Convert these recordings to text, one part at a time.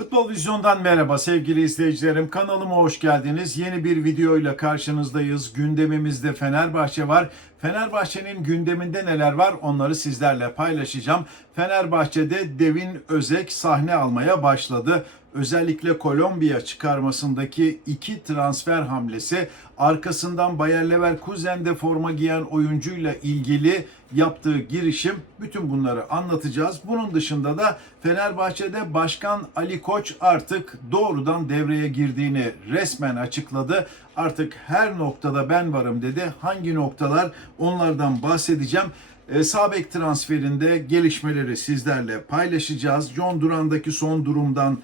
futbol vizyon Futbol Vizyon'dan merhaba sevgili izleyicilerim. Kanalıma hoş geldiniz. Yeni bir videoyla karşınızdayız. Gündemimizde Fenerbahçe var. Fenerbahçe'nin gündeminde neler var onları sizlerle paylaşacağım. Fenerbahçe'de Devin Özek sahne almaya başladı. Özellikle Kolombiya çıkarmasındaki iki transfer hamlesi arkasından Bayer Leverkusen'de forma giyen oyuncuyla ilgili yaptığı girişim bütün bunları anlatacağız. Bunun dışında da Fenerbahçe'de Başkan Ali Koç artık doğrudan devreye girdiğini resmen açıkladı. Artık her noktada ben varım dedi. Hangi noktalar onlardan bahsedeceğim. Sabek transferinde gelişmeleri sizlerle paylaşacağız. John Duran'daki son durumdan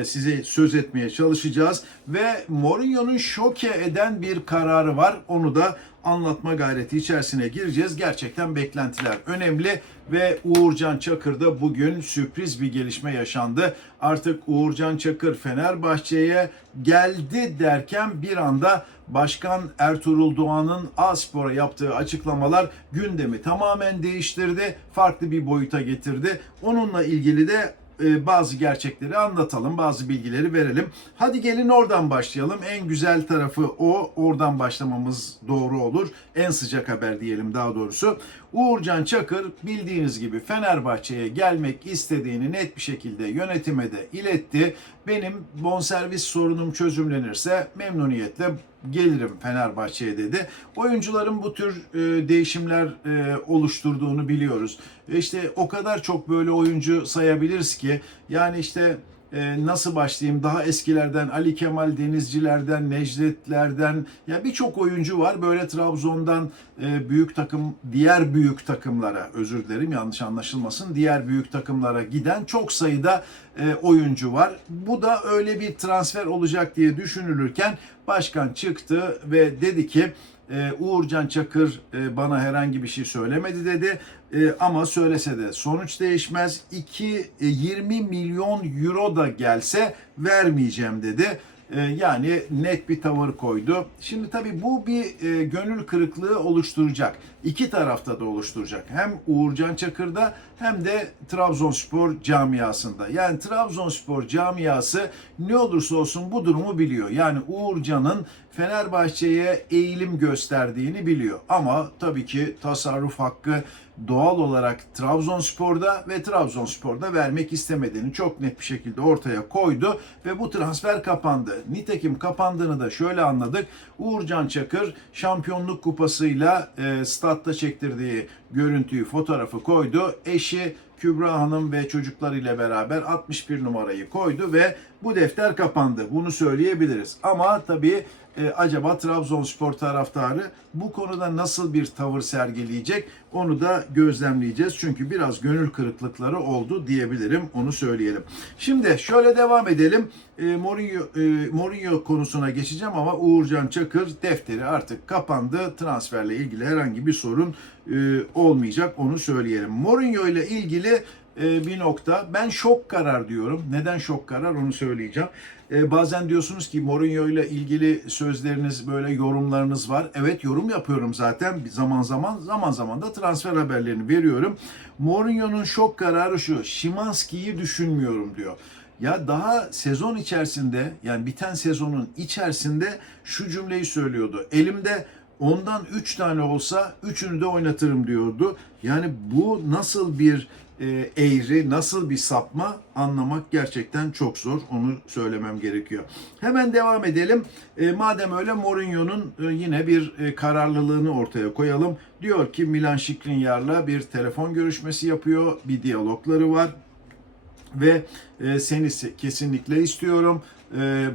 e, size söz etmeye çalışacağız. Ve Mourinho'nun şoke eden bir kararı var. Onu da anlatma gayreti içerisine gireceğiz. Gerçekten beklentiler önemli ve Uğurcan Çakır'da bugün sürpriz bir gelişme yaşandı. Artık Uğurcan Çakır Fenerbahçe'ye geldi derken bir anda Başkan Ertuğrul Doğan'ın A-Spor'a yaptığı açıklamalar gündemi tamamen değiştirdi. Farklı bir boyuta getirdi. Onunla ilgili de e, bazı gerçekleri anlatalım, bazı bilgileri verelim. Hadi gelin oradan başlayalım. En güzel tarafı o. Oradan başlamamız doğru olur. En sıcak haber diyelim daha doğrusu. Uğurcan Çakır bildiğiniz gibi Fenerbahçe'ye gelmek istediğini net bir şekilde yönetime de iletti. Benim bonservis sorunum çözümlenirse memnuniyetle gelirim Fenerbahçe'ye dedi. Oyuncuların bu tür e, değişimler e, oluşturduğunu biliyoruz. İşte o kadar çok böyle oyuncu sayabiliriz ki yani işte e, nasıl başlayayım? Daha eskilerden Ali Kemal Denizcilerden Necdetlerden. Ya birçok oyuncu var. Böyle Trabzon'dan e, büyük takım diğer büyük takımlara özür dilerim yanlış anlaşılmasın diğer büyük takımlara giden çok sayıda e, oyuncu var. Bu da öyle bir transfer olacak diye düşünülürken başkan çıktı ve dedi ki ee, Uğurcan Çakır e, bana herhangi bir şey söylemedi dedi. E, ama söylese de sonuç değişmez. 2 e, 20 milyon euro da gelse vermeyeceğim dedi. E, yani net bir tavır koydu. Şimdi tabii bu bir e, gönül kırıklığı oluşturacak. İki tarafta da oluşturacak. Hem Uğurcan Çakır'da hem de Trabzonspor camiasında. Yani Trabzonspor camiası ne olursa olsun bu durumu biliyor. Yani Uğurcan'ın Fenerbahçe'ye eğilim gösterdiğini biliyor. Ama tabii ki tasarruf hakkı doğal olarak Trabzonspor'da ve Trabzonspor'da vermek istemediğini çok net bir şekilde ortaya koydu ve bu transfer kapandı. Nitekim kapandığını da şöyle anladık. Uğurcan Çakır şampiyonluk kupasıyla e, statta çektirdiği görüntüyü, fotoğrafı koydu. Eşi Kübra Hanım ve çocuklarıyla beraber 61 numarayı koydu ve bu defter kapandı. Bunu söyleyebiliriz. Ama tabii e, acaba Trabzonspor taraftarı bu konuda nasıl bir tavır sergileyecek onu da gözlemleyeceğiz. Çünkü biraz gönül kırıklıkları oldu diyebilirim. Onu söyleyelim. Şimdi şöyle devam edelim. E, Mourinho, e, Mourinho konusuna geçeceğim ama Uğurcan Çakır defteri artık kapandı. Transferle ilgili herhangi bir sorun e, olmayacak onu söyleyelim. Mourinho ile ilgili e, bir nokta. Ben şok karar diyorum. Neden şok karar onu söyleyeceğim. E, bazen diyorsunuz ki Mourinho ile ilgili sözleriniz böyle yorumlarınız var. Evet yorum yapıyorum zaten zaman zaman zaman zaman da transfer haberlerini veriyorum. Mourinho'nun şok kararı şu. Şimanski'yi düşünmüyorum diyor. Ya daha sezon içerisinde yani biten sezonun içerisinde şu cümleyi söylüyordu. Elimde ondan 3 tane olsa üçünü de oynatırım diyordu. Yani bu nasıl bir e, eğri, nasıl bir sapma anlamak gerçekten çok zor. Onu söylemem gerekiyor. Hemen devam edelim. E, madem öyle Mourinho'nun e, yine bir kararlılığını ortaya koyalım. Diyor ki Milan Skriniar'la bir telefon görüşmesi yapıyor. Bir diyalogları var ve e, seni se- kesinlikle istiyorum. E,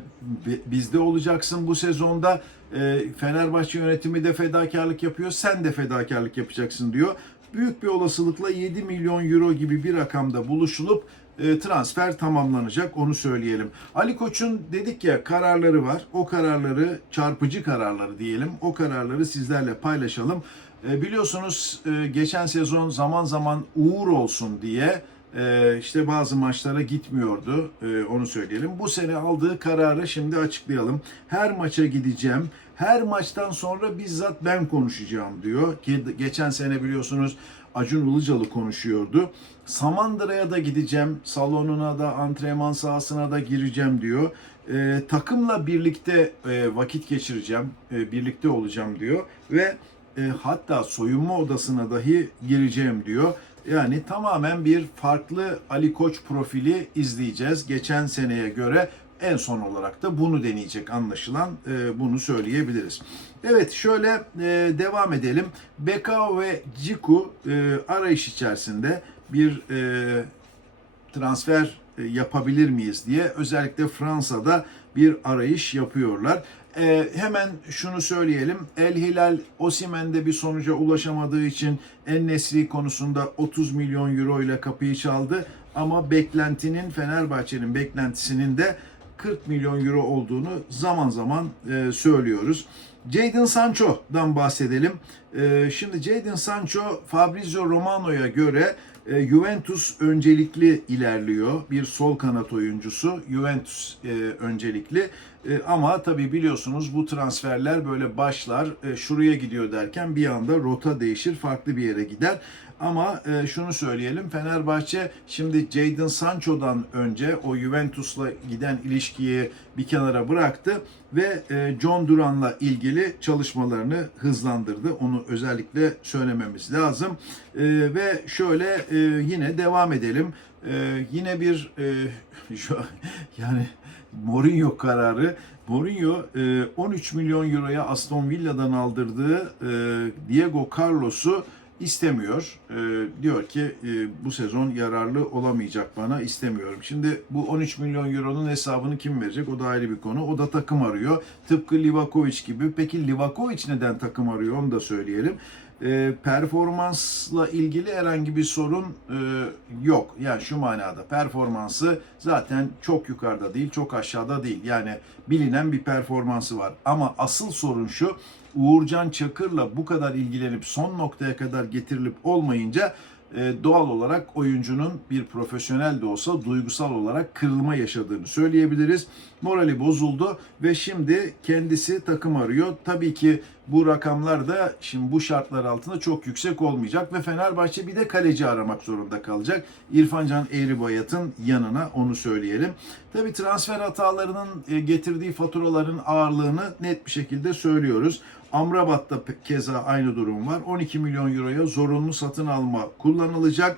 bi- bizde olacaksın bu sezonda. E, Fenerbahçe yönetimi de fedakarlık yapıyor. Sen de fedakarlık yapacaksın diyor. Büyük bir olasılıkla 7 milyon euro gibi bir rakamda buluşulup e, transfer tamamlanacak onu söyleyelim. Ali Koç'un dedik ya kararları var. O kararları çarpıcı kararları diyelim. O kararları sizlerle paylaşalım. E, biliyorsunuz e, geçen sezon zaman zaman uğur olsun diye e, işte bazı maçlara gitmiyordu. E, onu söyleyelim. Bu sene aldığı kararı şimdi açıklayalım. Her maça gideceğim. Her maçtan sonra bizzat ben konuşacağım diyor. Geçen sene biliyorsunuz Acun Ilıcalı konuşuyordu. Samandıra'ya da gideceğim. Salonuna da antrenman sahasına da gireceğim diyor. E, takımla birlikte e, vakit geçireceğim. e, birlikte olacağım diyor. Ve e, hatta soyunma odasına dahi gireceğim diyor. Yani tamamen bir farklı Ali Koç profili izleyeceğiz. Geçen seneye göre en son olarak da bunu deneyecek anlaşılan e, bunu söyleyebiliriz. Evet şöyle e, devam edelim. Bekao ve Ciku e, arayış içerisinde bir e, transfer yapabilir miyiz diye özellikle Fransa'da bir arayış yapıyorlar. E, hemen şunu söyleyelim. El Hilal Osimen'de bir sonuca ulaşamadığı için En Nesri konusunda 30 milyon euro ile kapıyı çaldı. Ama beklentinin Fenerbahçe'nin beklentisinin de 40 milyon euro olduğunu zaman zaman e, söylüyoruz. Jadon Sancho'dan bahsedelim. E, şimdi Jadon Sancho Fabrizio Romano'ya göre e, Juventus öncelikli ilerliyor. Bir sol kanat oyuncusu. Juventus e, öncelikli. E, ama tabii biliyorsunuz bu transferler böyle başlar. e, şuraya gidiyor derken bir anda rota değişir. Farklı bir yere gider. Ama e, şunu söyleyelim. Fenerbahçe şimdi Jadon Sancho'dan önce o Juventus'la giden ilişkiyi bir kenara bıraktı ve e, John Duran'la ilgili çalışmalarını hızlandırdı. Onu özellikle söylememiz lazım. E, ve şöyle e, yine devam edelim. E, yine bir e, şu, yani Mourinho kararı. Mourinho e, 13 milyon euroya Aston Villa'dan aldırdığı e, Diego Carlos'u istemiyor. E, diyor ki e, bu sezon yararlı olamayacak bana istemiyorum. Şimdi bu 13 milyon euronun hesabını kim verecek? O da ayrı bir konu. O da takım arıyor. Tıpkı Livakovic gibi. Peki Livakovic neden takım arıyor onu da söyleyelim. E, performansla ilgili herhangi bir sorun e, yok. Yani şu manada performansı zaten çok yukarıda değil, çok aşağıda değil. Yani bilinen bir performansı var. Ama asıl sorun şu, Uğurcan Çakır'la bu kadar ilgilenip son noktaya kadar getirilip olmayınca doğal olarak oyuncunun bir profesyonel de olsa duygusal olarak kırılma yaşadığını söyleyebiliriz. Morali bozuldu ve şimdi kendisi takım arıyor. Tabii ki bu rakamlar da şimdi bu şartlar altında çok yüksek olmayacak ve Fenerbahçe bir de kaleci aramak zorunda kalacak. İrfan Can Eğribayat'ın yanına onu söyleyelim. Tabii transfer hatalarının e, getirdiği faturaların ağırlığını net bir şekilde söylüyoruz. Amrabat'ta keza aynı durum var. 12 milyon euroya zorunlu satın alma kullanılacak.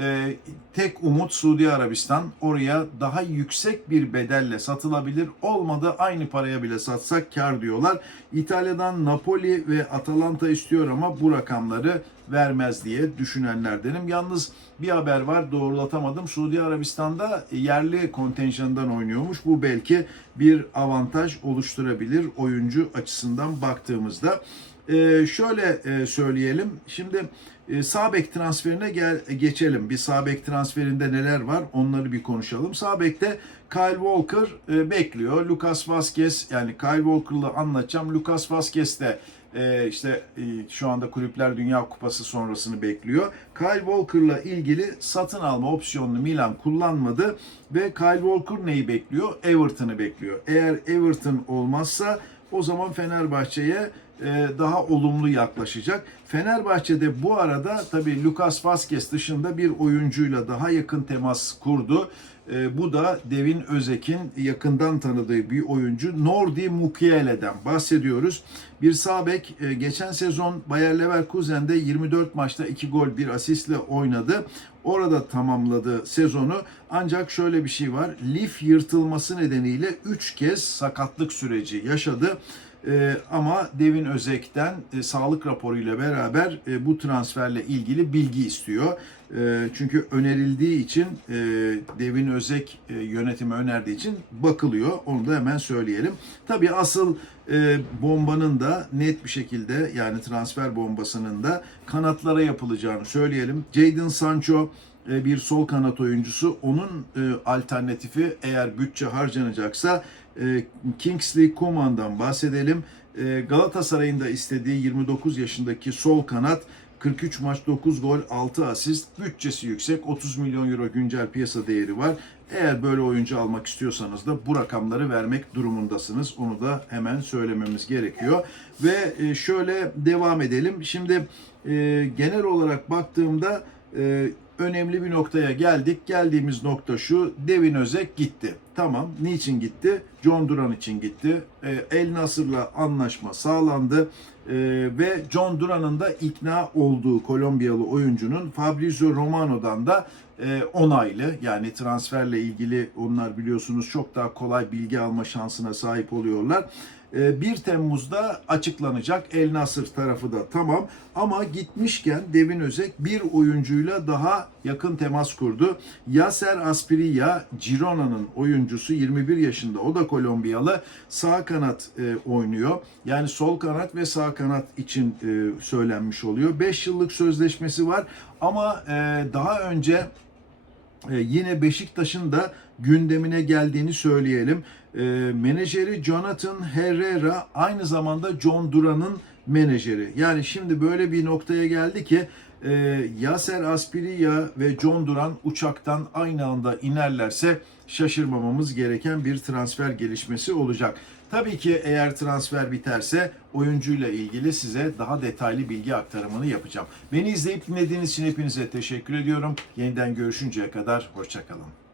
Ee, tek umut Suudi Arabistan. Oraya daha yüksek bir bedelle satılabilir. Olmadı aynı paraya bile satsak kar diyorlar. İtalya'dan Napoli ve Atalanta istiyor ama bu rakamları vermez diye düşünenlerdenim. Yalnız bir haber var doğrulatamadım. Suudi Arabistan'da yerli kontenjandan oynuyormuş. Bu belki bir avantaj oluşturabilir oyuncu açısından baktığımızda. Ee, şöyle e, söyleyelim. Şimdi e, sağ transferine gel geçelim. Bir sağ bek transferinde neler var onları bir konuşalım. Sağ bekte Kyle Walker e, bekliyor. Lucas Vazquez yani Kyle Walker'la anlatacağım. Lucas Vazquez de e, işte e, şu anda Kulüpler Dünya Kupası sonrasını bekliyor. Kyle Walker'la ilgili satın alma opsiyonunu Milan kullanmadı ve Kyle Walker neyi bekliyor? Everton'ı bekliyor. Eğer Everton olmazsa o zaman Fenerbahçe'ye e, daha olumlu yaklaşacak. Fenerbahçe'de bu arada tabii Lucas Vazquez dışında bir oyuncuyla daha yakın temas kurdu. E, bu da Devin Özek'in yakından tanıdığı bir oyuncu Nordi Mukiele'den bahsediyoruz. Bir sağ bek e, geçen sezon Bayer Leverkusen'de 24 maçta 2 gol 1 asistle oynadı. Orada tamamladı sezonu. Ancak şöyle bir şey var. Lif yırtılması nedeniyle 3 kez sakatlık süreci yaşadı. Ee, ama Devin Özek'ten e, sağlık raporuyla beraber e, bu transferle ilgili bilgi istiyor. E, çünkü önerildiği için e, Devin Özek e, yönetimi önerdiği için bakılıyor. Onu da hemen söyleyelim. Tabii asıl e, bombanın da net bir şekilde yani transfer bombasının da kanatlara yapılacağını söyleyelim. Jadon Sancho bir sol kanat oyuncusu. Onun alternatifi eğer bütçe harcanacaksa Kingsley Coman'dan bahsedelim. Galatasaray'ın da istediği 29 yaşındaki sol kanat 43 maç 9 gol 6 asist bütçesi yüksek 30 milyon euro güncel piyasa değeri var. Eğer böyle oyuncu almak istiyorsanız da bu rakamları vermek durumundasınız. Onu da hemen söylememiz gerekiyor. Ve e, şöyle devam edelim. Şimdi e, genel olarak baktığımda e, önemli bir noktaya geldik. Geldiğimiz nokta şu. Devin Özek gitti. Tamam. Niçin gitti? John Duran için gitti. E, El Nasır'la anlaşma sağlandı. E, ve John Duran'ın da ikna olduğu Kolombiyalı oyuncunun Fabrizio Romano'dan da e, onaylı. Yani transferle ilgili onlar biliyorsunuz çok daha kolay bilgi alma şansına sahip oluyorlar. E, 1 Temmuz'da açıklanacak. El Nasır tarafı da tamam. Ama gitmişken Devin Özek bir oyuncuyla daha yakın temas kurdu. Yaser Aspirilla, Girona'nın oyuncusu 21 yaşında. O da Kolombiyalı. Sağ kanat e, oynuyor. Yani sol kanat ve sağ kanat için e, söylenmiş oluyor. 5 yıllık sözleşmesi var. Ama e, daha önce e, yine Beşiktaş'ın da gündemine geldiğini söyleyelim. E, menajeri Jonathan Herrera aynı zamanda John Duran'ın menajeri. Yani şimdi böyle bir noktaya geldi ki e, Yaser Aspirilla ve John Duran uçaktan aynı anda inerlerse şaşırmamamız gereken bir transfer gelişmesi olacak. Tabii ki eğer transfer biterse oyuncuyla ilgili size daha detaylı bilgi aktarımını yapacağım. Beni izleyip dinlediğiniz için hepinize teşekkür ediyorum. Yeniden görüşünceye kadar hoşçakalın.